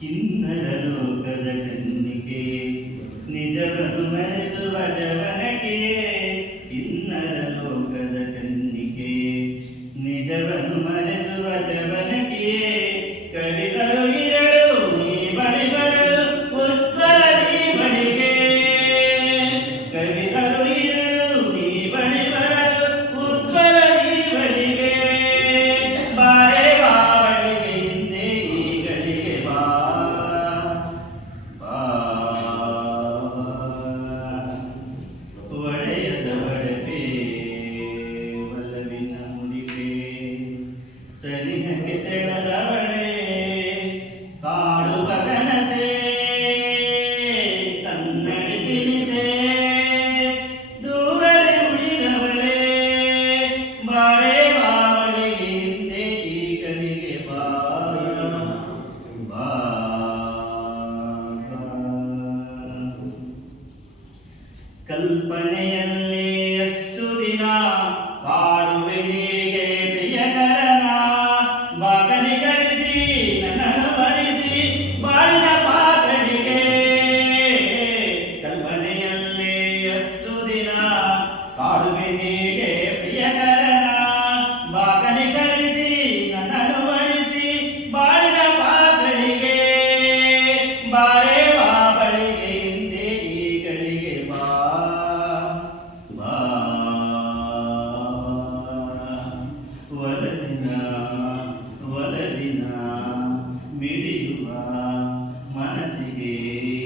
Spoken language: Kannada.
ಕಿನ್ನರ ಲೋಕದ ಕಣ್ಣಿಗೆ ನಿಜವನ್ನು ಮರೆಸುವ ಜವನಕ್ಕೆ. ಕಿನ್ನರ ಲೋಕದ ಕಣ್ಣಿಗೆ ನಿಜವನ್ನು ಸನಿಹಕ್ಕೆ ಸೆಳೆದವಳೆ ಕಾಡುವ ಕನಸೆ ಉಳಿದವಳೆ ಬಾರೆ ಬಾವಳಿಗೆ ಹಿಂದೆ ಕಲ್ಪನೆಯಲ್ಲಿ ಹೀಗೆ ಪ್ರಿಯಕರನ ಬಾಗಲಿ ಕರೆಸಿ, ನನ್ನನ್ನು ಭರಿಸಿ ಬಾಳಿನ ಪಾಕಳಿಗೆ ಬಾರೆ ಬಾಬಳಿಗೆ ಹಿಂದೆ ಈ ಬಾ. ಬಾ. ಒಲವಿನ ಒಲವಿನ ಮಿಡಿಯುವ ಮನಸ್ಸಿಗೆ.